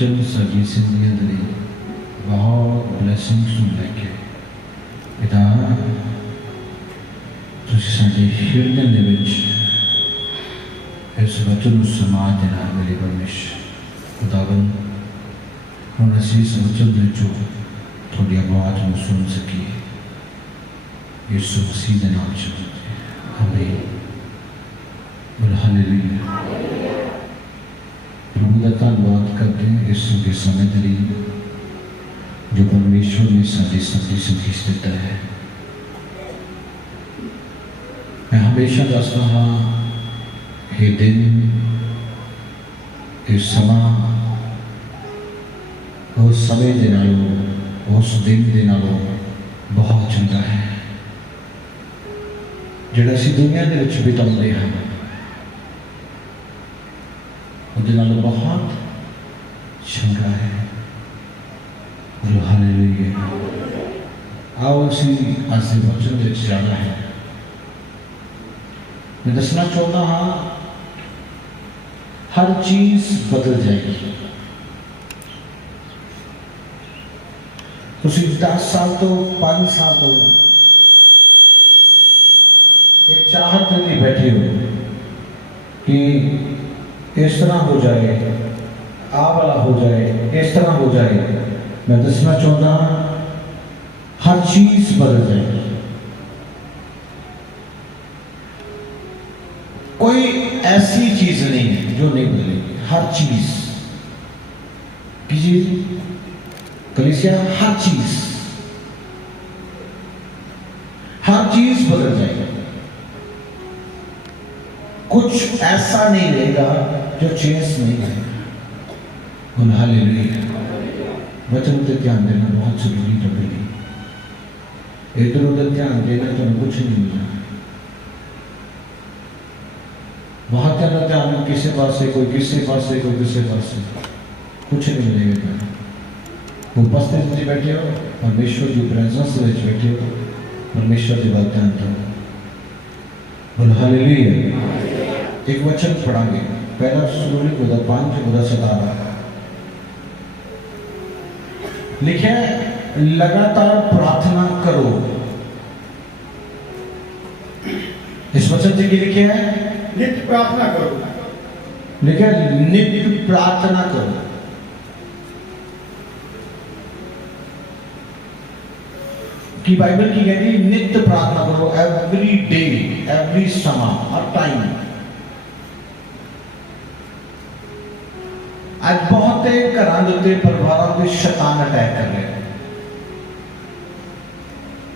वचन साडी जिंदगी दे बहुत ब्लैसिंग्स नूं लैके पिता तुसीं साडे हिरदे दे विच इस वचन नूं समाज दे नाल मेरे परमेश्वर खुदावन हुण असीं इस वचन दे विचों तुहाडी आवाज़ नूं सुन सकीए यीशु मसीह दे नाम च आमीन। बोल हालेलुया। प्रभु का धन्यवाद करते हैं इस समय के लिए जो परमेश्वर ने साड़ी साड़ी संदेश देता है। मैं हमेशा दसता हाँ ये दिन ये समा उस समय के नालों उस दिन के नालों बहुत चंगा है जिहड़ा असीं दुनिया दे विच बिताउंदे हां उहदे नालों बहुत चंगा है। बोलो हालेलुया। आओ असीं अज दे वचन दे विच जाना है। मैं दसना चाहता हाँ हर चीज बदल जाएगी। तुसीं 10 साल तो 5 साल तो एक चाहत में बैठे हो कि इस तरह हो जाए आ वाला हो जाए इस तरह हो जाए। मैं दसना चाहता हर चीज बदल जाएगी। कोई ऐसी चीज नहीं है जो नहीं बदलेगी। हर चीज कलीसिया हर चीज बदल जाएगी। कुछ ऐसा नहीं रहेगा जो चेंज नहीं रहेगा। हालेलुया। वचन पे ध्यान देना बहुत जरूरी है। इधर उधर ध्यान देना तो कुछ नहीं मिलना। बहुत ज़्यादा ध्यान किसी पास से कोई किसी पास से कोई किसी पास से कुछ नहीं मिलेगा। उपस्थित में बैठे हो परमेश्वर की प्रेजेंस में बैठे हो परमेश्वर की बात ध्यान दो। बोल हालेलुया। एक वचन पढ़ांगे पहला सुलोनी 5:17 लिखे लगातार प्रार्थना करो। इस वचन से लिखे है नित्य प्रार्थना करो। लिखे नित्य प्रार्थना करो। कि बाइबल की कहती है नित्य प्रार्थना करो। एवरी डे एवरी समय हर टाइम। आज बहुत घरों के परिवारों के शैतान अटैक कर रहे हैं।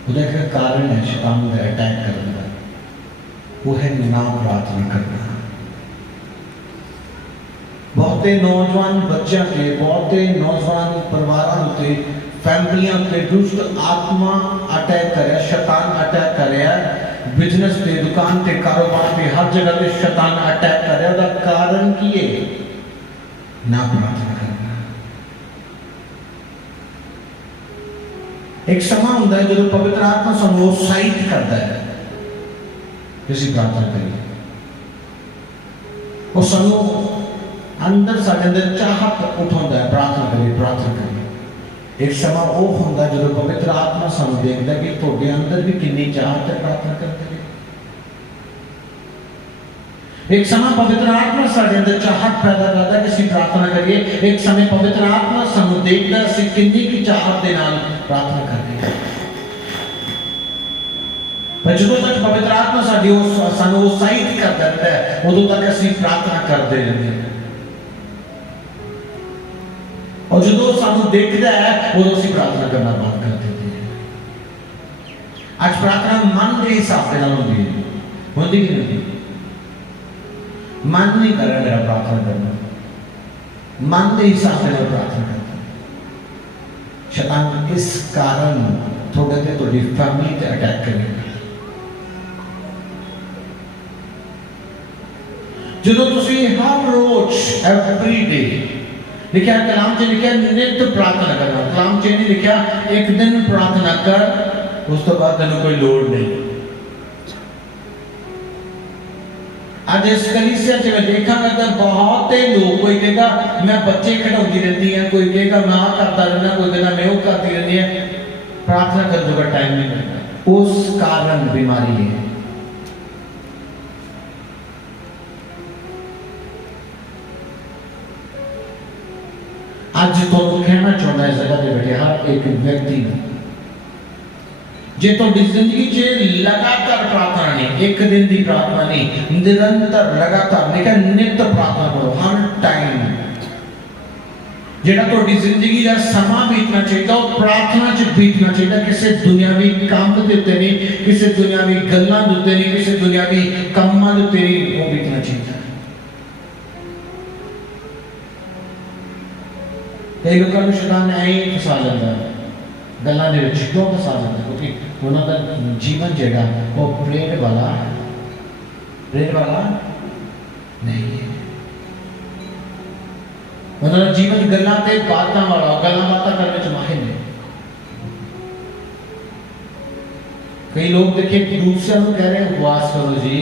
उसका कारण है शैतान का अटैक करने का वो है ना प्रार्थना करना। बहुत नौजवान बच्चों के बहुत नौजवान परिवारों के फैमिलियों के दुष्ट आत्मा अटैक कर शैतान अटैक कर बिजनेस के दुकान के कारोबार के हर जगह पे शैतान अटैक कर कारण की है ना प्रार्थना करना। एक समय होता है जो पवित्र आत्मा सानू उत्साहित करता है जिसी प्रार्थना करिए और सानू अंदर साडे अंदर चाहत उठाता है प्रार्थना करिए। एक समय वो होता है जो पवित्र आत्मा सानू देखता है कि तुहाडे अंदर भी कितनी चाहत है प्रार्थना करने की। एक समय पवित्र आत्मा साडे अंदर चाहत पैदा करता है कि असीं प्रार्थना करिए। एक समय पवित्र आत्मा सानू देखता है असीं कितनी की चाहत दे नाल प्रार्थना करते हैं। पर जो तक पवित्र आत्मा साडी सानू उत्साहित कर देता है उदों तक असीं प्रार्थना करते रहते हैं और जो सानू देखता है उदों असीं प्रार्थना करना बंद कर देते हैं। आज प्रार्थना मन के हिसाब से होती है होती कि नहीं? मन नहीं कर रहा मेरा प्रार्थना करना मन के हिसाब से मैं प्रार्थना करता। शैतान इस कारण थोड़े से थोड़ी फैमिली पे अटैक करेगा। जो तुसी हर रोज एवरी डे लिखा कलाम च लिखा नित्य प्रार्थना करना। कलाम च नहीं लिखा एक दिन प्रार्थना कर उस तो बाद तेन कोई लोड़ नहीं। आज इस कलीसिया च मैं देखा तो बहुत लोग, कोई कहेगा मैं बच्चे खिडाती रहती है, कोई कहेगा मैं आ करता रहना, कोई कहना मैं वो करती रहती है, प्रार्थना करने का टाइम नहीं मिलता। उस कारण बीमारी है। आज तो कहना चाहता है जगह पे बैठे हर एक व्यक्ति ने, जे तो जिंदगी च लगातार प्रार्थना नहीं, एक दिन की प्रार्थना नहीं, निरंतर लगातार लेकिन नित्य प्रार्थना करो हर टाइम। जेड़ा तो जिंदगी का समा बीतना चाहिए वो प्रार्थना च बीतना चाहिए, किसी दुनियावी काम के उत्ते नहीं, किसी दुनियावी गल्लां दे उत्ते नहीं, किसी दुनियावी कामां दे उत्ते नहीं, वो बीतना चाहिए। कई लोगों को शैतान ऐ फसा लेंदा गल्लां दे विच, क्यों फसा लेंदा? क्योंकि उन्हां दा जीवन जेड़ा वो प्रेम वाला नहीं है। उन्हां दा जीवन गल्लां ते बातां वाला, गल्लां बातां करने च माहिर ने। कई लोग देखिए दूसरे को कह रहे हैं उपवास करो जी,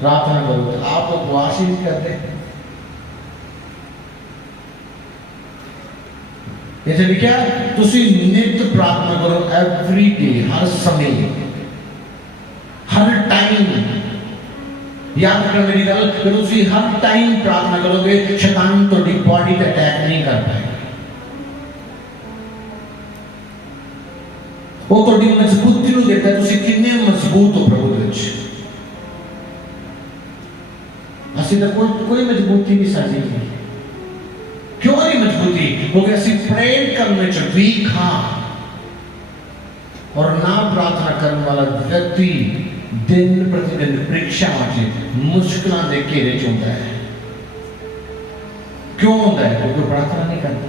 प्रार्थना करो, तो आप तो उपवास ही नहीं करते। इसे लिखा तुसी नित्य प्रार्थना करो, एवरी डे, हर समय, हर टाइम। याद रखना मेरी गल, तुसी हर टाइम प्रार्थना करोगे, शैतान तुम्हारी बॉडी पे अटैक नहीं कर पाएगा। वो तुम्हारी मजबूती को देखता है, तुसी कितने मजबूत हो प्रभु दे विच। असि तो कोई मजबूती नहीं साडी नहीं। क्यों नहीं मजबूती? क्योंकि असि प्रेम करने च वीक हाँ, और ना प्रार्थना करने वाला व्यक्ति दिन प्रतिदिन परीक्षा मुश्किलों के घेरे च होता है। क्यों होता है? क्योंकि प्रार्थना नहीं करता।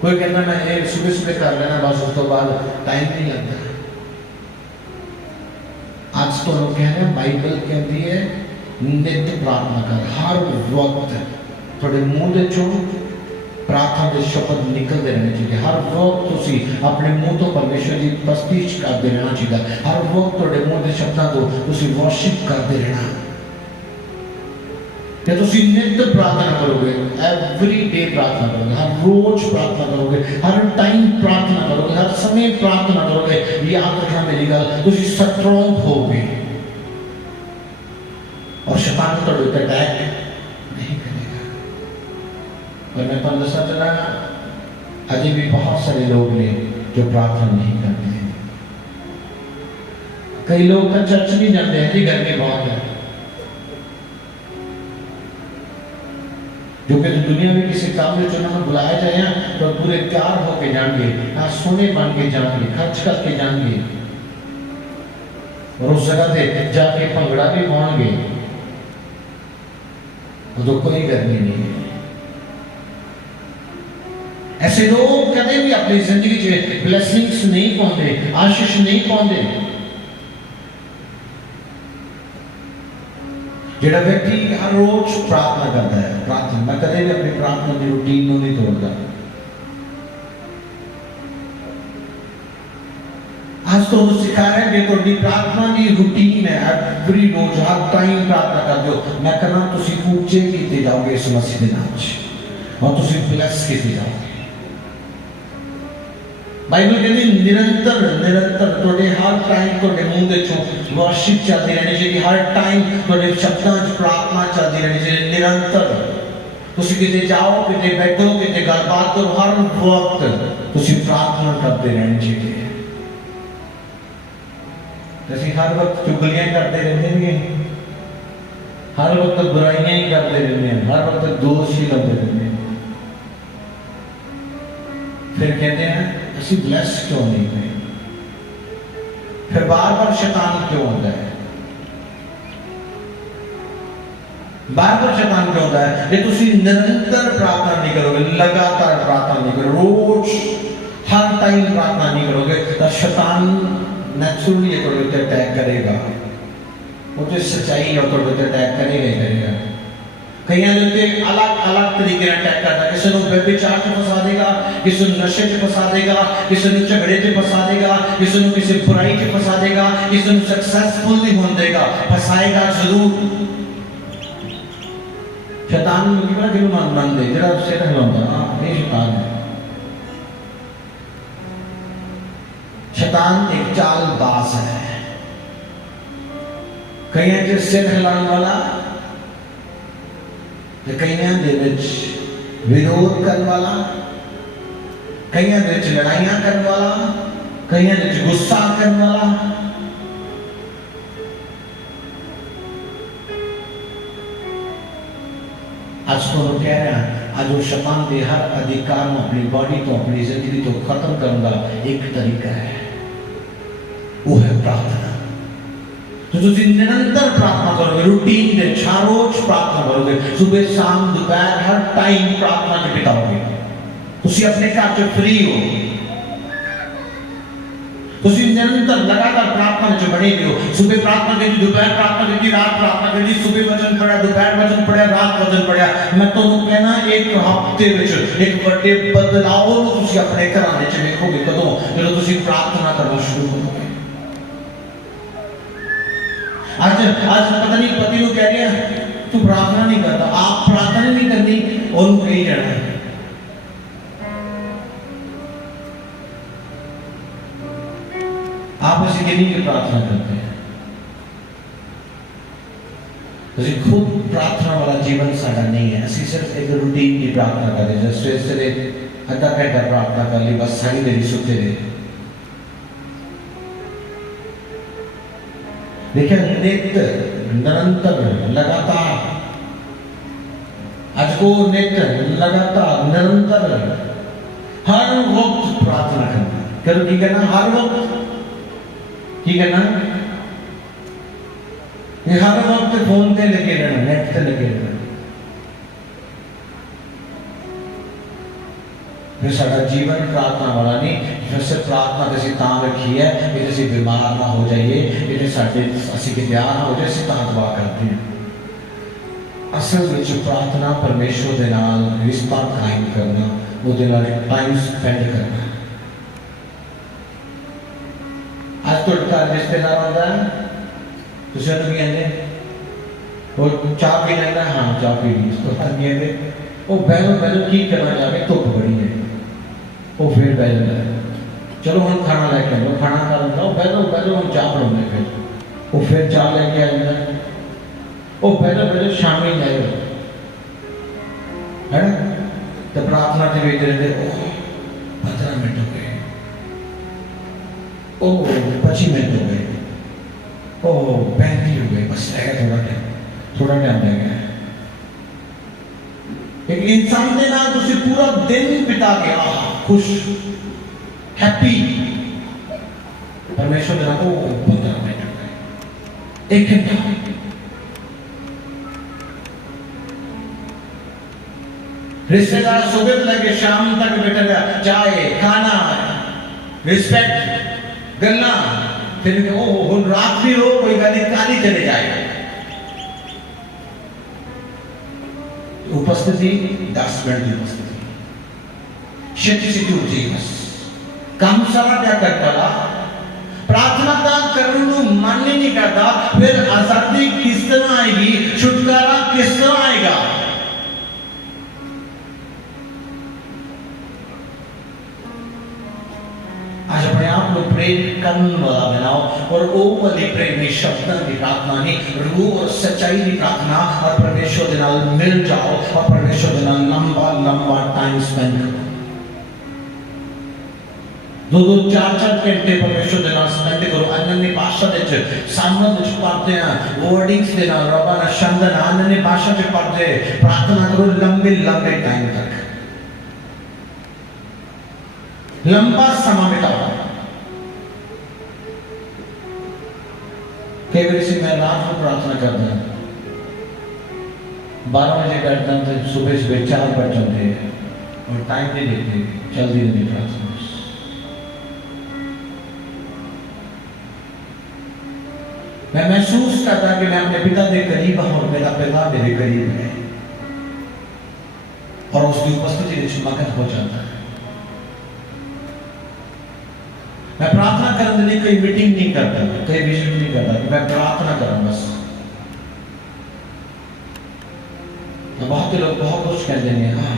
कोई कहता मैं सुबह सुबह कर लेना, बस उस तो बाद टाइम नहीं लगता। आज तो लोग कह रहे हैं, बाइबल कहती है नित्य प्रार्थना कर, हर वक्त थोड़े मुंह दे चो प्रार्थना के शब्द निकलते रहने चाहिए। हर वक्त तुसी अपने मुंह तो परमेश्वर की तस्दीक करते रहना चाहिए। हर वक्त थोड़े मुंह के शब्दों को तुसी वर्शिप करते रहना। या तुसी नित्य प्रार्थना करोगे, एवरी डे प्रार्थना करोगे, हर रोज प्रार्थना करोगे, हर टाइम प्रार्थना करोगे, हर समय प्रार्थना करोगे, याद रखना मेरी गल, तुसी स्ट्रांग होगे और शैतान तो अटैक नहीं करेगा। और मैं तुम दसा चला, अभी भी बहुत सारे लोग ने जो प्रार्थना नहीं करते हैं। कई लोग का चर्च नहीं जाते हैं जी, गर्मी बहुत है। जो कि दुनिया में किसी काम में चुनाव में बुलाया जाए तो पूरे तैयार होके जाएंगे, सोने बन के जाएंगे, खर्च करके जाएंगे, और उस जगह पे जाके भंगड़ा भी पाएंगे। तो कोई गर्मी नहीं है। ऐसे लोग कभी भी अपनी जिंदगी में ब्लेसिंग्स नहीं पाते, आशीष नहीं पाते। जेड़ा व्यक्ति हर रोज प्रार्थना करता है, प्रार्थना मैं कदे भी अपनी प्रार्थना की रूटीन को नहीं तोड़ता। आज तो सिखा रहे हैं कि थोड़ी प्रार्थना की रूटीन है, एवरी रोज हर टाइम प्रार्थना कर दो। मैं कहना तुसी ऊंचे कीते जाओगे इस मसीह के नाम से, और तुसी ब्लेस कीते जाओगे। बाइबल कहती निरंतर निरंतर थोड़े हर टाइम थोड़े मुंह दे चो वर्शिप चलती रहनी चाहिए, हर टाइम थोड़े शब्दों च प्रार्थना चलती रहनी चाहिए। निरंतर तुसी किते जाओ, किते बैठो, किते गलबात करो, हर वक्त तुसी प्रार्थना करते रहनी चाहिए। जैसे हर वक्त चुगलियां करते रहते हैं, हर वक्त बुराइयां ही करते रहते हैं, हर वक्त दोष ही लाते रहते हैं, फिर कहते हैं ਅਸੀਂ ब्लेस क्यों नहीं हुए? फिर बार बार शैतान क्यों होता है? बार बार शैतान क्यों होता है? ये तुसी निरंतर प्रार्थना नहीं करोगे, लगातार प्रार्थना नहीं करोगे, रोज हर टाइम प्रार्थना नहीं करोगे, तो शैतान नेचुरली एक अटैक करेगा। वो तो सच्चाई और अटैक करेगा ही करेगा। कई अलग अलग तरीके अटैक करता है। किसी को व्यभिचार से फंसा देगा, किसी को नशे से फंसा देगा, किसी को झगड़े से फंसा देगा, किसी को किसी बुराई से फंसा देगा, किसी को सक्सेसफुल नहीं होने देगा, फसाएगा जरूर। शैतान ने बड़ा किलो मन दे जरा सिर हिलाता, हाँ ये शैतान है। शैतान एक चालबाज है। कईयां च सिर हिलाने वाला ते कईयां दे विच विरोध करने वाला, कईयां दे विच लड़ाइयां करने वाला, कईयां दे विच गुस्सा करने वाला। आज तो कह रहा आज वो शैतान के हर अधिकार में अपनी बॉडी तो अपनी जिंदगी तो खत्म करने का एक तरीका है, वो है प्रार्थना। तो तुम निरंतर प्रार्थना करोगे, रूटीन में रोज प्रार्थना करोगे, सुबह शाम दोपहर हर टाइम प्रार्थना के बिताओगे। तुम अपने घर से फ्री हो, तुम निरंतर लगातार प्रार्थना में बने हो। सुबह प्रार्थना करी, दोपहर प्रार्थना करी, रात प्रार्थना करी, सुबह वचन पढ़ा, दोपहर वचन पढ़ा, रात वचन पढ़ा। मैं तो कहना एक हफ्ते में एक बड़े बदलाव तुम अपने घराने च देखोगे कदों जो तुम प्रार्थना करना शुरू करोगे। आज पता नहीं पति को कह रही है तू प्रार्थना नहीं करता, आप प्रार्थना नहीं करनी और कहीं जाना है। आप इसी के लिए प्रार्थना करते हैं। खुद प्रार्थना वाला जीवन साडा नहीं है। असि सिर्फ एक रूटीन की प्रार्थना करते हैं, जैसे सवेरे आधा घंटा प्रार्थना कर ली, बस सारी देरी सुते रहे। देखिए नित्य निरंतर लगातार, आज को नित्य लगातार निरंतर हर वक्त प्रार्थना करना। करो की करना, हर वक्त की करना, ये हर वक्त फोन पे लगे रहना, नेट पे लगे रहना। फिर साडा जीवन प्रार्थना वाला नहीं, फिर से प्रार्थना जैसी तां रखी है कि जैसे बीमार ना हो जाइए, ये साडे असी कि ना हो जाए, असी तां दुआ करते हैं। असल विच प्रार्थना परमेश्वर दे नाल रिश्ता कायम करना, उहदे नाल टाइम स्पेंड करना। आज तो घर रिश्तेदार आता है, तुम भी कहते वो चाह पी लेना, हाँ चाह पी ली, उसको कहते वो बहलो की करना जाके धुप बड़ी है, वो फिर बह जाता है। चलो हम खाना लेके आओ, खाना खा लो, बहलो हम चाह बनाने, फिर वो फिर चाह लेके आ जाता है। वो बहलो शामी जाए है ना, तो प्रार्थना के वेट रहते 15 मिनट हो गए, ओ 25 मिनट हो गए, ओ 35 हो गए, बस रह गया थोड़ा टाइम रह गया। एक इंसान ने ना तुझे पूरा दिन बिता के खुश हैप्पी, परमेश्वर ने ओ 15 मिनट हो गए, 1 घंटा। रिश्तेदार सुबह लगे शाम तक बैठा गया, चाय खाना रिस्पेक्ट गलना, फिर ओ रात भी हो कोई गाली काली चले जाएगा। उपस्थिति 10 मिनट की उपस्थिति, शक्ति से उठी बस काम सारा क्या करता ला, प्रार्थना का करने मन नहीं करता, फिर आजादी किस तरह आएगी, छुटकारा किस तरह आएगा। आज अपने आप को प्रेम करने वाला बनाओ, और वो वाली प्रेम की शब्द की प्रार्थना नहीं, रूह और सच्चाई की प्रार्थना, और परमेश्वर के नाल मिल जाओ, और परमेश्वर के नाल लंबा लंबा टाइम स्पेंड करो। 2-2 4-4 घंटे परमेश्वर के नाल स्पेंड करो। अन्य भाषा दे सामने कुछ पढ़ते हैं, वर्डिंग्स दे नाल रबा ना शब्द ना अन्य भाषा से पढ़ते, प्रार्थना करो लंबे लंबे टाइम तक, लंबा समय बिताओ। कई बार से मैं रात को प्रार्थना करता हूँ, 12 बजे करता हूँ, तो सुबह 4 बज जाते हैं, और टाइम नहीं देखते, जल्दी जल्दी प्रार्थना। मैं महसूस करता कि मैं अपने पिता के करीब हूं, और मेरा पिता मेरे करीब है, और उसकी उपस्थिति में मगन हो जाता है। मैं प्रार्थना करने के लिए कोई मीटिंग नहीं करता, कोई विजिट नहीं करता कि मैं प्रार्थना करूं बस। तो बहुत लोग बहुत कुछ कहते हैं, हाँ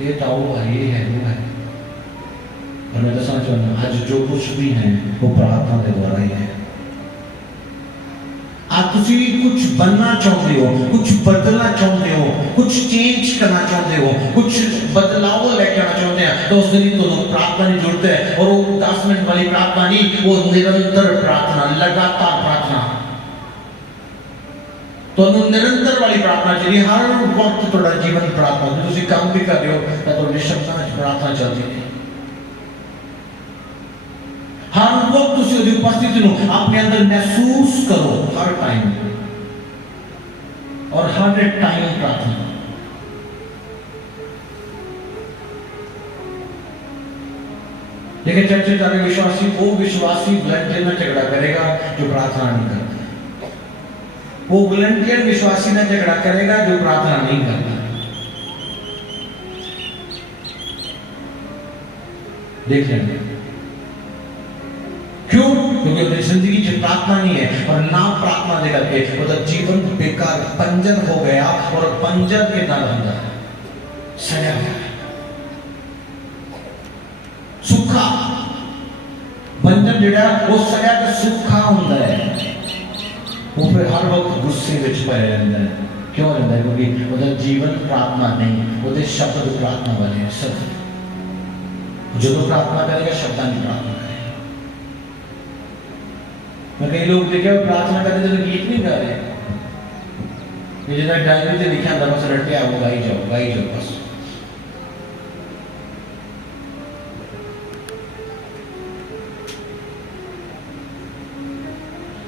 ये तो है, ये है, वो है। और मैं दसना चाहूंगा आज जो कुछ भी है वो प्रार्थना के द्वारा ही है। आज तुसी कुछ बनना चाहते हो, कुछ बदलना चाहते हो, कुछ चेंज करना चाहते हो, कुछ बदलाव लेके आना चाहते हैं, तो उसके लिए तो प्रार्थना की जरूरत है। और वो 10 मिनट वाली प्रार्थना नहीं, वो निरंतर प्रार्थना, लगातार प्रार्थना। तो निरंतर वाली प्रार्थना चाहिए, हर वक्त थोड़ा जीवन प्रार्थना। तुसी काम भी कर रहे हो तो थोड़ी शब्दां च प्रार्थना चलती है। हर वक्त उसकी उपस्थिति को अपने अंदर महसूस करो, हर टाइम और हर टाइम प्रार्थना। लेकिन चर्चित विश्वासी वो विश्वासी वॉलंटियर में झगड़ा करेगा जो प्रार्थना नहीं करता। वो वॉलंटियर विश्वासी में झगड़ा करेगा जो प्रार्थना नहीं करता। देख लेंगे क्यों? क्योंकि उनकी जिंदगी जो प्रार्थना नहीं है और ना प्रार्थना दे करके उधर जीवन बेकार बंजर हो गया। और बंजर के ना बंदा सड़ा गया, सूखा बंजर जिहड़ा वो सड़ा के सूखा हुंदा है। वो फिर हर वक्त गुस्से विच पै रहिंदा है। क्यों रहंदा है? क्योंकि उधर जीवन प्रार्थना नहीं, उधर शब्द प्रार्थना वाले हैं। शब्द जो तो प्रार्थना करेगा शब्दां की प्रार्थना करेगा। मैं कई लोग देखे प्रार्थना करते तो गीत नहीं गा रहे, जिधर डायरी से लिखा था बस रटे आओ गाई जाओ बस।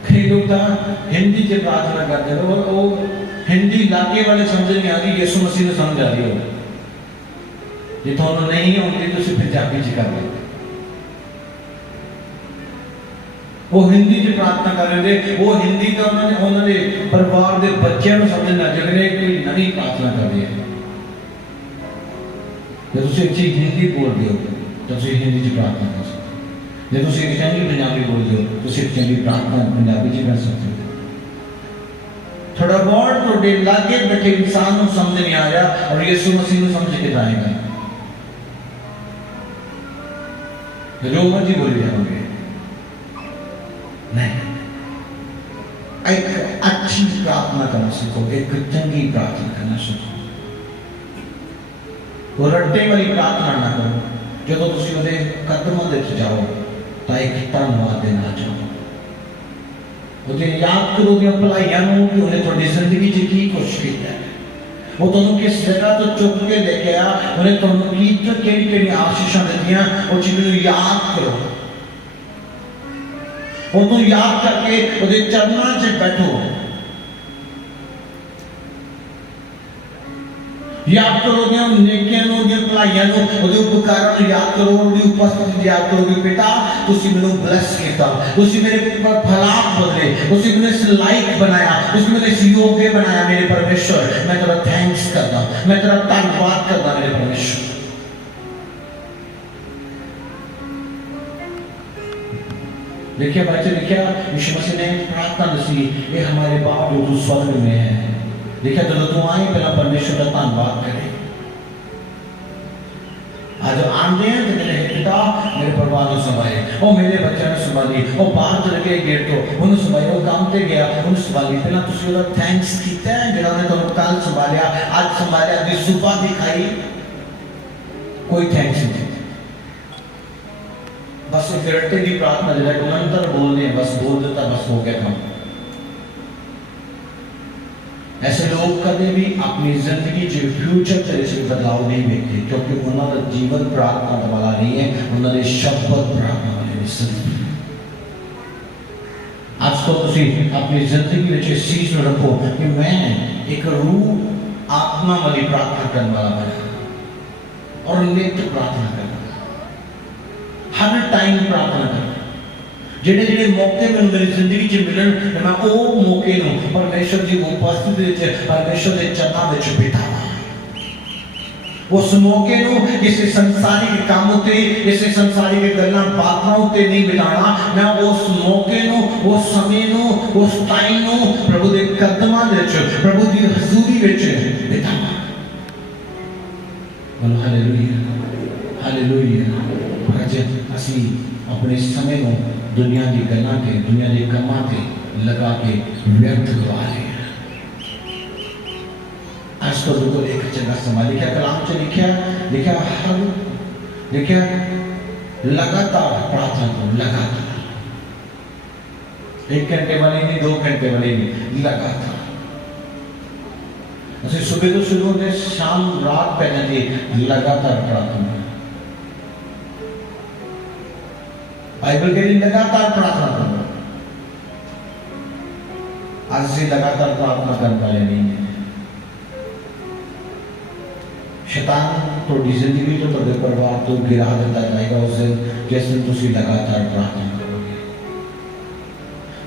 कई लोग हिंदी से प्रार्थना करते हैं और वो हिंदी इलाके वाले समझ नहीं आ रही, यीशु मसीह ने समझ आ रही हो। जे थोड़ा नहीं आती तो सिर्फ पंजाबी च कर लो। वो हिंदी च प्रार्थना कर रहे थे, वो हिंदी तो उन्होंने परिवार के बच्चों को समझना चाहिए कोई नवी प्रार्थना कर रही है। जो तुम अच्छी हिंदी बोलते हो तो हिंदी च प्रार्थना कर सकते हो। जो तुम चंगी पंजाबी बोलते हो तो चंगी प्रार्थना पंजाबी च कर सकते हो। थोड़ा बहुत थोड़े लागे बैठे इंसान को समझ नहीं आ रहा और यीशु मसीह को समझ के आएगा जो मर्जी बोली जाओगे नहीं। एक अच्छी प्रार्थना करना सीखो, एक चंगी प्रार्थना करना सीखो। वो रट्टे वाली प्रार्थना ना करो। जो तो तुसी उहदे कदमां दे विच जाओ तां एक धन्नवाद देना चाहो। उहदे याद करो कि भलाइयां नूं कि उहने तुहाडी जिंदगी च की कुछ कीता है। वो तुहानूं किस जगह तो चुक के लेके आया, उहने तुहानूं की केड़ी-केड़ी आशीषां दित्तियां, वो चीज़ां नूं याद करो। उन्होंने याद करके उहदे चरणों च बैठो। याद करो नेकियां नूं, भलाइयां नूं, उहदे उपकारां नूं याद करो, उहदी उपस्थिति याद करो कि बेटा तुसीं मैनूं ब्लेस कीता, तुसीं मेरे हालात बदले, तुसीं मैनूं इस लायक बनाया, तुसीं मैनूं इस योग्य बनाया। मेरे परमेश्वर मैं तेरा थैंक्स करदा, मैं तेरा धन्नवाद करदा मेरे परमेश्वर। देखिए बच्चे, देखिए यीशु मसीह ने प्रार्थना दसी, ये हमारे बाप जो तू स्वर्ग में है। देखिए जो तू आए पहला परमेश्वर का धन्यवाद करे। आज आंदे हैं तो मेरे पिता मेरे परिवार को संभाले, और मेरे बच्चों ने संभाली, और बाहर चले गए गेट तो उन्होंने संभाली, वो काम पे गया उन्होंने संभाली। पहला तुसी उहदा थैंक्स कीता है जिहड़ा ने तुहानूं कल संभालिया, आज संभालिया, दी सुबह दिखाई, कोई थैंक्स नहीं। बस एक रट्टे की प्रार्थना जो निरंतर बोलने, बस बोल देता, बस हो गया काम। ऐसे लोग कभी भी अपनी जिंदगी के फ्यूचर तरह से बदलाव नहीं देखते, क्योंकि उन्होंने जीवन प्रार्थना वाला नहीं है, उन्होंने शब्द प्रार्थना वाले नहीं। आज तो तुसी अपनी जिंदगी में इस चीज में रखो कि मैं एक रूह आत्मा वाली प्रार्थना करने वाला बना और नित्य प्रार्थना करना, हर टाइम प्रार्थना करना। जेडे जेडे मौके में मेरी जिंदगी च मिलन, मैं वो मौके नूं परमेश्वर की उपस्थिति विच, परमेश्वर के चरणों विच बितावां। उस मौके नूं किसी संसारिक काम उत्ते किसी संसारिक गल्लां बातां उत्ते नहीं बिताना। मैं उस मौके नूं उस समय नूं उस टाइम नूं प्रभु दे कदमां दे विच प्रभु दी हजूरी विच बितावां। बोलो हालेलुया हालेलुया। अज असीं अपने समय नूं दुनिया दी गल्लां ते दुनिया दे कामां ते लगा के व्यर्थ गवा रहे हैं। आज तो बिल्कुल एक चंगा समा लिखा कलाम च लिखा हर लिखा लगातार प्रार्थना करो, लगातार 1 घंटे वाली नहीं 2 घंटे वाली नहीं, लगातार। असं सुबह तो शुरू होते शाम रात पै जाती लगातार प्रार्थना। बाइबल के लिए लगातार प्रार्थना करो। आज से लगातार प्रार्थना करने वाले नहीं है। शैतान थोड़ी जिंदगी तो थोड़े परिवार तो गिरा देता जाएगा उस दिन जिस दिन तुसी लगातार प्रार्थना करोगे।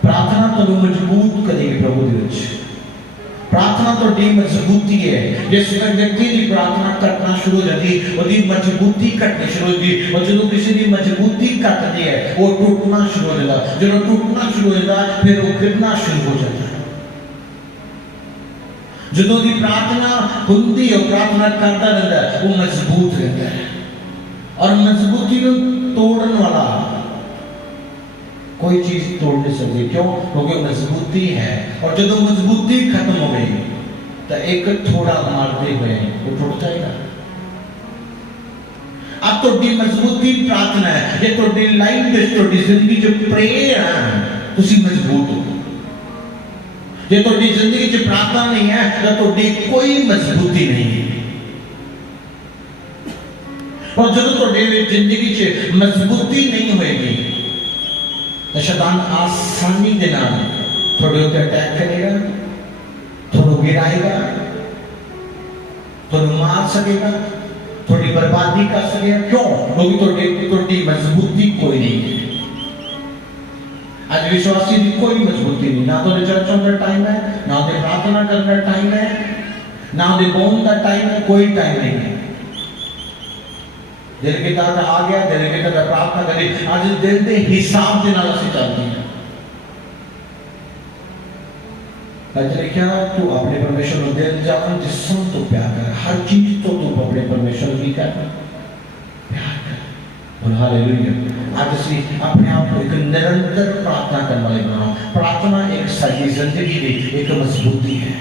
प्रार्थना तो मजबूत करेगी प्रभु दे विच। प्रार्थना तो डी मजबूती है। जिस व्यक्ति की प्रार्थना करना शुरू हो जाती उसकी मजबूती घटनी शुरू होती और जो किसी की मजबूती घटती है वो टूटना शुरू हो जाता। जो टूटना शुरू हो जाता फिर वो गिरना शुरू हो जाता। जो दी प्रार्थना होती है प्रार्थना करता रहता है वो मजबूत रहता है। और मजबूती को तोड़ने वाला कोई चीज तोड़ नहीं सकती। क्यों? क्योंकि मजबूती है। और जो मजबूती खत्म हो गई तो एक थोड़ा मारते हुए वो टूट जाएगा। अब तो मजबूती प्रार्थना है। ये तो लाइफ तो जिंदगी जो प्रेयर है तुसी मजबूत हो। जे तो जिंदगी च प्रार्थना नहीं है तो कोई मजबूती नहीं है। और जब तो जिंदगी च मजबूती नहीं होगी तो शैतान आसानी के नाल थोड़े उत्ते अटैक करेगा, थोड़ा गिराएगा, थोड़ा मार सकेगा, थोड़ी बर्बादी कर सकेगा। क्यों? क्योंकि थोड़ी मजबूती कोई नहीं है। आज विश्वासी की कोई मजबूती नहीं। ना तो चर्च होने टाइम है, ना तो प्रार्थना करने टाइम है, ना तो बोन का टाइम है, कोई टाइम नहीं है। दिल के तहत आ गया, दिल के तहत प्रार्थना करी। आज दिल के हिसाब के नाल असीं चलते हैं। आज लिखा तू अपने परमेश्वर को दिल जान जिस्म तो प्यार कर। हर चीज तो तू अपने परमेश्वर की कर प्यार कर। और हालेलुया। आज असीं अपने आप को एक निरंतर प्रार्थना करने वाले बनाओ। प्रार्थना एक साडी जिंदगी की एक मजबूती है।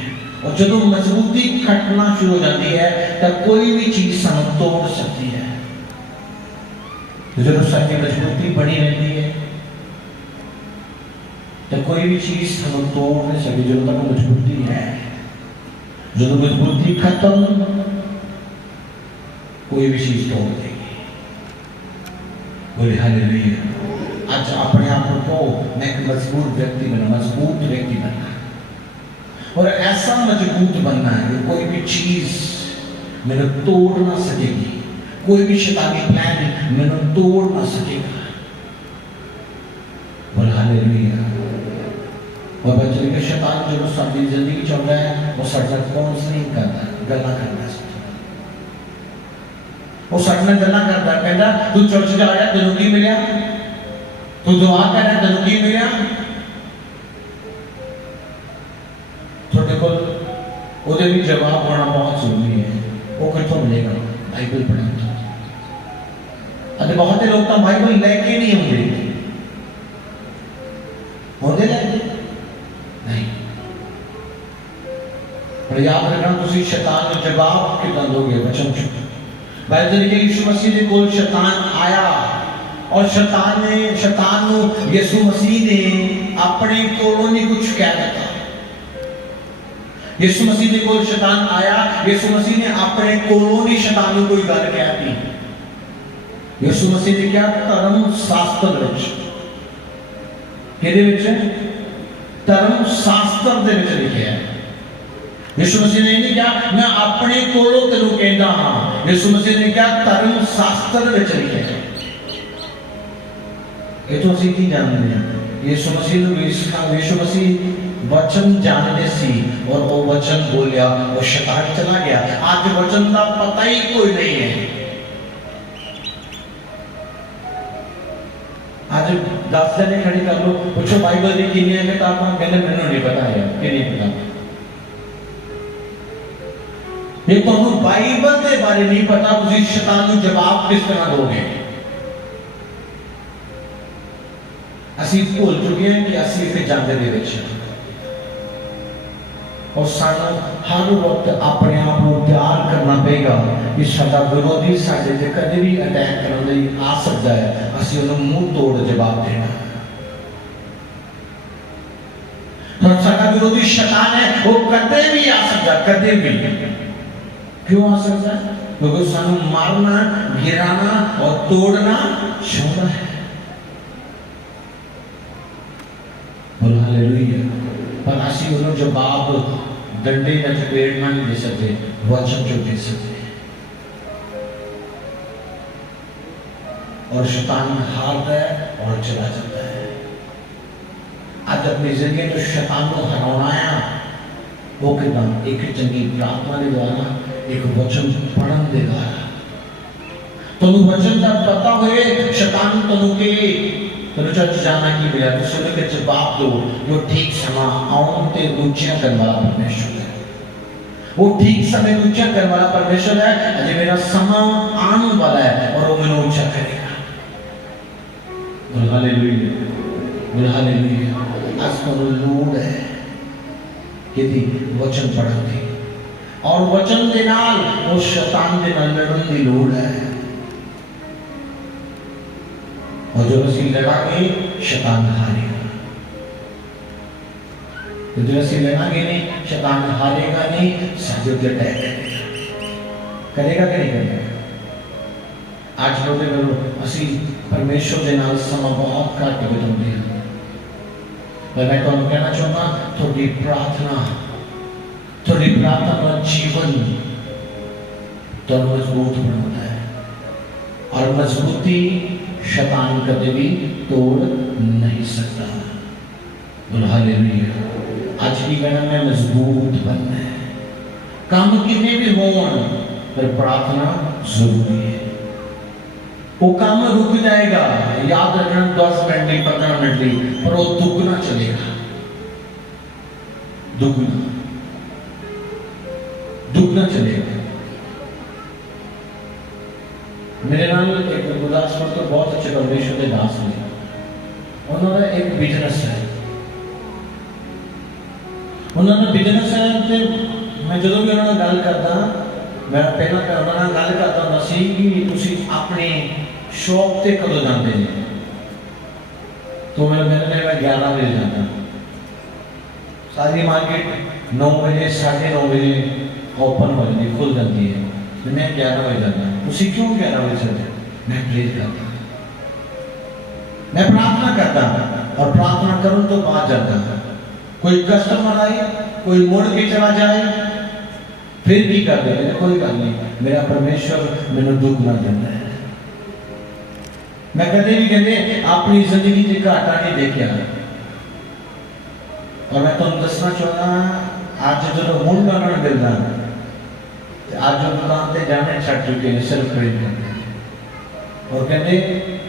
और जब मजबूती घटना शुरू हो जाती है तो कोई भी चीज सानू तोड़ सकती है। जब साडी मजबूती बनी रहती है तो कोई भी चीज सानू तोड़ नहीं सकती। जब तक मजबूती है, जब मजबूती खत्म कोई भी चीज तोड़ देगी। बोले हालेलुया। आज अपने आप को मैं एक मजबूत व्यक्ति बनना, मजबूत व्यक्ति बनना और ऐसा मजबूत बनना है कि कोई भी चीज मेरे तोड़ ना सकेगी। कोई भी शैतानी प्लान मेरे तोड़ ना सकेगा। बोले हालेलुया। और बच्चे के शैतान जो साडी जिंदगी चल रहा है वो साडा कौन नहीं करता, गल्ला करना वो साडे गल्ला करता। कहता तू चर्च जा रहा तेनों की मिलिया, तू दुआ कर रहा तेनों की मिलिया। थोड़े को उहदे भी जवाब होना बहुत जरूरी है। वो कितों मिलेगा? बाइबल पढ़ना। अरे बहुत लोग तो बाइबल लेके नहीं होंगे लेके नहीं। पर याद रखना तुसी शैतान को जवाब कितना दोगे? वचन बाइबल के यीशु मसीह के कोल शैतान आया और शैतान को यीशु मसीह ने अपने कोलों नहीं कुछ कह दिया। यीशु मसीह के कोल शैतान आया, यीशु मसीह ने अपने कोलों नहीं शैतान को कोई गल कह दी। यीशु मसीह ने क्या धर्म शास्त्र धर्म शास्त्र लिखा है। यीशु मसीह ने नहीं कहा मैं अपने कोलों तेनों कहता हाँ। यीशु मसीह ने कहा धर्म शास्त्र लिखा है। ये तो असं की जानते हैं। यीशु मसीह यीशु मसीह वचन जानते सी और वो वचन बोलिया वो शैतान चला गया। आज वचन का पता ही कोई नहीं है। आज 10 जने खड़ी कर लो, पूछो बाइबल दी कितनी है किताबां, कहने मैंने नहीं पता यार, कि नहीं पता। ये तो बाइबल के बारे नहीं पता, तुम शैतान को जवाब किस तरह दोगे? ਅਸੀਂ ਭੁੱਲ ਚੁੱਕੇ ਹਾਂ ਕਿ ਅਸੀਂ ਇਸ ਜਾਂਦੇ ਦੇ ਵਿੱਚ और ਸਾਨੂੰ हर वक्त अपने आप को तैयार करना पड़ेगा कि साਡਾ विरोधी ਸਾਡੇ ਤੇ कभी भी अटैक ਕਰਨ ਲਈ आ सकता है। ਅਸੀਂ ਉਹਨੂੰ ਮੂੰਹ ਤੋੜ ਜਵਾਬ देना। और साਡਾ विरोधी शैतान है, वो कभी भी आ सकता है, कभी भी। क्यों आ सकता है? क्योंकि ਸਾਨੂੰ मारना, गिराना और तोड़ना चाहता है। हालेलुया। पर ਅਸੀਂ ਉਹਨੂੰ जवाब डंडे या चपेट ना नहीं दे सकते, वचन जो दे सकते। और शैतान हारता है और चला जाता है। आज अपनी जिंदगी में शैतान को हराना है वो कितना एक चंगी प्रार्थना के द्वारा, एक वचन पढ़न के द्वारा। तो वचन का पता हुए शैतान तनु के तो चर्च जाना की मिला तो सुन के जवाब दो। जो ठीक समय आउन ते ऊंचा करने वाला परमेश्वर है, वो ठीक समय ऊंचा करने वाला परमेश्वर है। अजय मेरा समय आने वाला है और वो मैंने ऊंचा करेगा। बोल हालेलुया, बोल हालेलुया। आज को लोड है कि दी वचन पढ़ने और वचन दे नाल वो शैतान दे नाल लड़न दी लोड है। और जो ਅਸੀਂ लड़ांगे शैतान हारेगा। तो जो ਅਸੀਂ लड़ांगे नहीं शैतान हारेगा नहीं, साजो के अटैक करेगा कि नहीं करेगा? आज लोग बोलो ਅਸੀਂ परमेश्वर ਦੇ ਨਾਲ ਸਮਾਂ बहुत घट बिताਉਂਦੇ ਹਾਂ। पर मैं ਤੁਹਾਨੂੰ कहना चाहूँगा थोड़ी प्रार्थना का जीवन तो मजबूत बनाता है। और मजबूती शैतान कभी भी तोड़ नहीं सकता। बोल हालेलुया। आज की गणना में मजबूत बनना है। काम कितने भी हो पर प्रार्थना जरूरी है। वो काम रुक जाएगा, याद रखना 10 मिनट 15 मिनट, पर वो दुगना चलेगा। दुगना चलेगा। मेरे नाल एक गुरदासपुर तो बहुत अच्छे परमेश्वर के दास ने, उन्होंने एक बिजनेस है, उन्होंने बिजनेस है। तो मैं जो भी उन्होंने गल करता, मैं पहला उन्होंने गल करता हूँ सी कि तुसी अपनी शॉप से कदों जाते हैं। तो मैं 11 बजे जाता, सारी मार्केट 9 बजे 9:30 बजे ओपन हो जाती, खुल जाती है। तो मैं 11 बजे जाता। उसी क्यों 11 बजे चलते? मैं प्रेज करता, मैं प्रार्थना करता और प्रार्थना करूं तो बाद जाता। कोई कस्टमर आए, कोई मुड़ के चला जाए, फिर भी कर दे, कोई गल नहीं, मेरा परमेश्वर मैंने दुख ना देता है। मैं कदे भी कहते अपनी जिंदगी से घाटा नहीं देखा। और मैं तुम दसना चाहता आज जो मुड़ ना मिलता, आज जो दुकान पे जाने छड़ चुके हैं, सिर्फ प्रेम करते हैं और कहते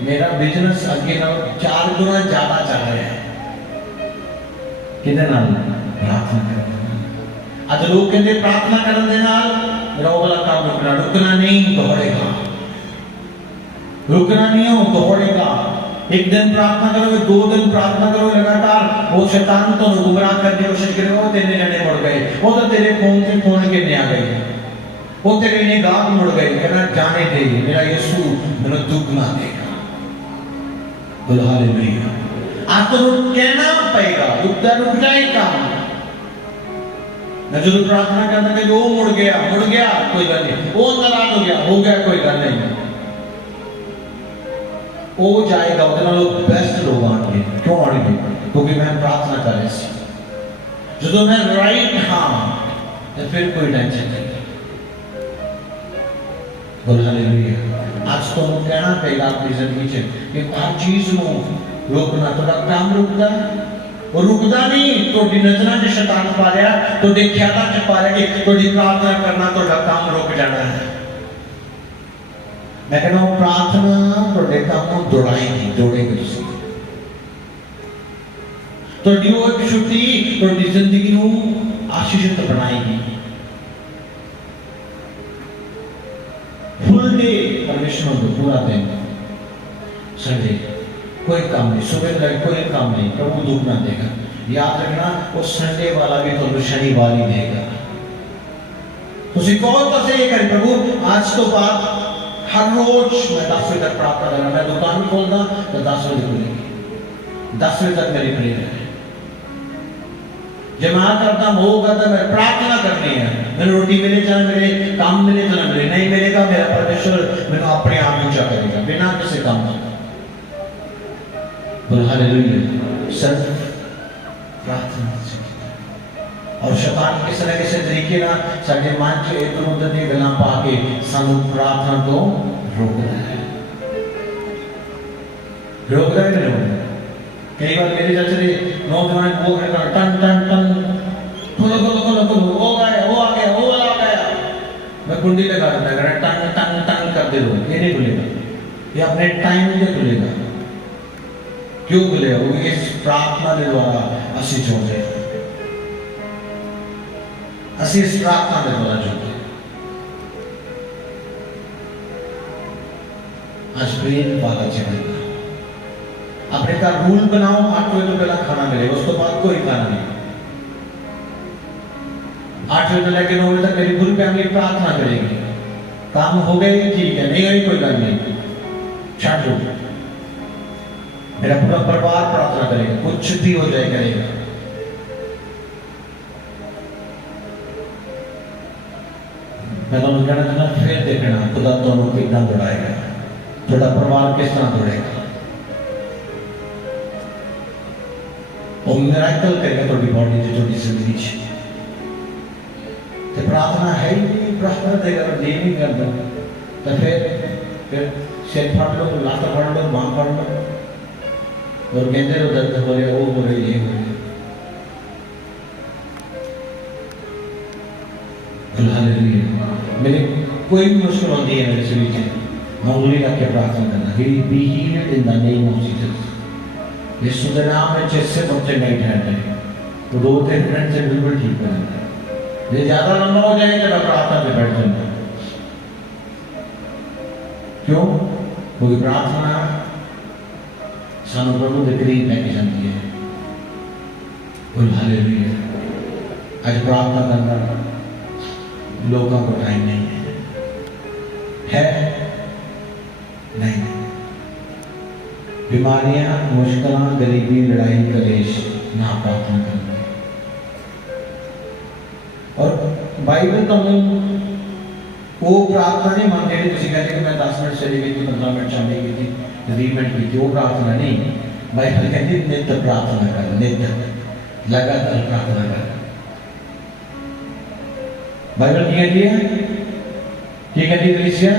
मेरा बिजनेस अगे ना 4 गुना ज्यादा चल रहा है। किधर नाल प्रार्थना करना। आज लोग कहते प्रार्थना करने दे नाल मेरा वो वाला काम रुकना नहीं, दौड़ेगा। रुकना नहीं हो, दौड़ेगा। एक दिन प्रार्थना करोगे, 2 दिन प्रार्थना करोगे लगातार, वो शैतान तो गुमराह करने की कोशिश करेगा। वो तेरे जने मुड़ गए, वो तो तेरे फोन से फोन गिरने आ गए, वो तेरे निगाह मुड़ गए। कहना जाने दे, मेरा यीशु मैंने दुगना देगा। बोल हालेलुया। आज तो कहना पड़ेगा, रुक जाएगा। मैं जो प्रार्थना करता कि वो मुड़ गया कोई गल नहीं, वो नाराज हो गया कोई गल नहीं, वो जाएगा। उतना लोग बेस्ट लोग आएंगे। क्यों आएंगे? क्योंकि मैं प्रार्थना कर रही थी। जो मैं राइट हाँ तो फिर कोई टेंशन नहीं। बोल हालेलुया। आज तो कहना पड़ेगा अपनी जिंदगी से कि हर चीज को रोकना। थोड़ा काम रुकता है, वो रुकदा नहीं, थोड़ी नजरां च शैतान पा लिया, थोड़े ख्यालां च पा लिया कि थोड़ी प्रार्थना करना थोड़ा काम रुक जाना है। मैं कहना हूं प्रार्थना थोड़े काम नूं दौड़ाएगी, दौड़ेगी तुसीं। थोड़ी वो एक छुट्टी थोड़ी जिंदगी नूं आशीषित बनाएगी। फुल डे परमेश्वर को पूरा दिन संडे कोई काम नहीं, सुबह तक कोई काम नहीं, प्रभु दुख ना देगा। याद रखना वो संडे वाला भी तो शनिवार ही देगा। तुसी कहो तो से ये कर प्रभु आज तो बाद हर रोज मैं 10 बजे तक प्रार्थना करना, मैं दुकान खोलना तो 10 बजे खुलेगी, 10 बजे तक मेरी प्रेयर है। जब मैं करता होगा तो मैं प्रार्थना करनी है, मैंने रोटी मिले चाहे मेरे काम मिले चाहे मिले, नहीं मिलेगा मेरा परमेश्वर मैंने अपने आप ऊंचा करेगा बिना किसी काम के। बोल हालेलुया। सिर्फ प्रार्थना से और शैतान किसी न किसी तरीके ना साडे मन च इधर उधर दी गल्लां पा के सानू प्रार्थना तो रोकदा है, रोकदा है नहीं। कई बार मेरे चाचे ने नौजवान को टन टन टन खोलो खोलो खोलो खोलो वो गया वो आ गया वो वाला आ गया, मैं कुंडी लगा देता है टन टन टन कर दे दो, ये नहीं खुलेगा, ये अपने टाइम पे खुलेगा। क्यों खुलेगा? वो इस प्रार्थना के द्वारा असी जोड़े, असी इस प्रार्थना के द्वारा जोड़े। आज प्रेम वाला जीवन अपने का रूल बनाओ, 8 बजे तो पहला खाना मिलेगा, उस तो बाद कोई खाना नहीं। 8 बजे लेके 9 बजे तक मेरी पूरी फैमिली प्रार्थना करेगी। काम हो गए ठीक है, नहीं हुई कोई गल नहीं, छाड़ दो। मेरा पूरा परिवार प्रार्थना करेगा, कुछ भी हो जाए करेगा। मैं तो कहना चाहता फिर देखना खुदा दोनों को कितना दौड़ाएगा, थोड़ा परिवार किस तरह दौड़ेगा, वो मिराकल करेगा थोड़ी बॉडी से थोड़ी जिंदगी से। तो प्रार्थना है ही नहीं, प्रार्थना देगा तो दे नहीं करता, तो फिर सिर फाड़ लो, लात फाड़ लो, मां फाड़ लो और कहते हो दर्द हो रहा, वो हो रही, ये हो रही। हालेलुया। मेरे कोई भी मुश्किल होती है मेरे शरीर में, मैं उंगली रख के प्रार्थना करना, he will be healed in the name of Jesus। यीशु के नाम में जिससे बच्चे नहीं ठहरते तो 2-3 मिनट से बिल्कुल ठीक हो जाता है। ये ज्यादा लंबा हो जाएगा तो प्रार्थना पे बैठ जाना। क्यों? क्योंकि प्रार्थना सानू प्रभु के करीब लेके जाती है। बोल हालेलुया। आज प्रार्थना करना लोगों को टाइम नहीं है नहीं। बीमारियां, मुश्किलां, गरीबी, लड़ाई, कलेश ना प्रार्थना करना। और बाइबल तो वो प्रार्थना नहीं मानते हैं किसी कहते कि मैं 10 मिनट चली गई थी, 15 मिनट चली गई थी, 20 मिनट की थी, वो प्रार्थना नहीं। बाइबल कहती नित्य प्रार्थना कर, नित्य लगातार प्रार्थना कर। बाइबल क्या कहती है? क्या कहती है कलीसिया?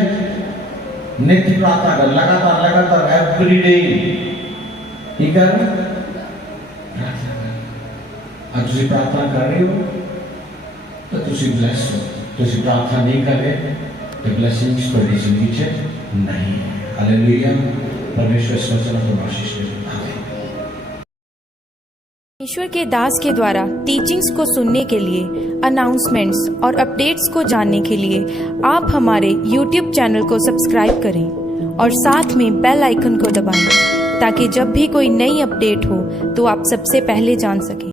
नित्य प्रार्थना कर, लगातार लगातार एवरी डे। ठीक है, प्रार्थना कर। आज तुम प्रार्थना कर रहे हो तो तुम ब्लेस हो, तुम प्रार्थना नहीं कर रहे तो ब्लेसिंग्स ਤੁਹਾਡੀ ਜ਼ਿੰਦਗੀ 'ਚ नहीं है। हालेलुया। परमेश्वर इस वचन को आशीष दे। ईश्वर के दास के द्वारा टीचिंग्स को सुनने के लिए, अनाउंसमेंट्स और अपडेट्स को जानने के लिए आप हमारे YouTube चैनल को सब्सक्राइब करें और साथ में बेल आइकन को दबाएं ताकि जब भी कोई नई अपडेट हो तो आप सबसे पहले जान सकें।